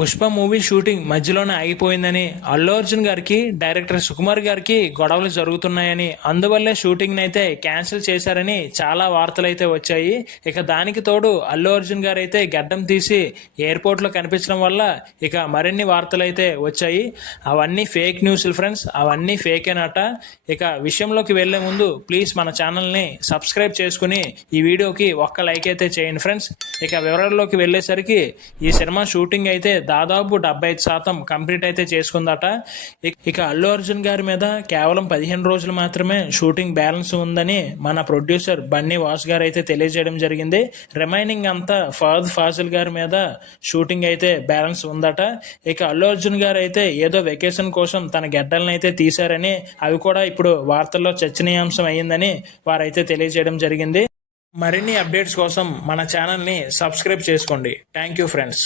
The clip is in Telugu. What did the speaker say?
పుష్ప మూవీ షూటింగ్ మధ్యలోనే ఆగిపోయిందని, అల్లు అర్జున్ గారికి డైరెక్టర్ సుకుమార్ గారికి గొడవలు జరుగుతున్నాయని, అందువల్లే షూటింగ్ అయితే క్యాన్సిల్ చేశారని చాలా వార్తలు అయితే వచ్చాయి. ఇక దానికి తోడు అల్లు అర్జున్ గారు అయితే గడ్డం తీసి ఎయిర్పోర్ట్ లో కనిపించడం వల్ల ఇక మరిన్ని వార్తలు అయితే వచ్చాయి. అవన్నీ ఫేక్ న్యూస్లు ఫ్రెండ్స్, అవన్నీ ఫేకేనట. ఇక విషయంలోకి వెళ్లే ముందు ప్లీజ్ మన ఛానల్ని సబ్స్క్రైబ్ చేసుకుని ఈ వీడియోకి ఒక్క లైక్ అయితే చేయండి ఫ్రెండ్స్. ఇక వివరాల్లోకి వెళ్ళేసరికి ఈ సినిమా షూటింగ్ అయితే దాదాపు 75% కంప్లీట్ అయితే చేసుకుందట. ఇక అల్లు అర్జున్ గారి మీద కేవలం 15 రోజులు మాత్రమే షూటింగ్ బ్యాలెన్స్ ఉందని మన ప్రొడ్యూసర్ బన్నీ వాస్ గారు అయితే తెలియజేయడం జరిగింది. రిమైనింగ్ అంతా ఫహద్ ఫాజిల్ గారి మీద షూటింగ్ అయితే బ్యాలెన్స్ ఉందట. ఇక అల్లు అర్జున్ గారు అయితే ఏదో వెకేషన్ కోసం తన గెడ్డలను అయితే తీశారని, అవి కూడా ఇప్పుడు వార్తల్లో చర్చనీయాంశం అయ్యిందని వారైతే తెలియజేయడం జరిగింది. మరిన్ని అప్డేట్స్ కోసం మన ఛానల్ని సబ్స్క్రైబ్ చేసుకోండి. Thank you friends.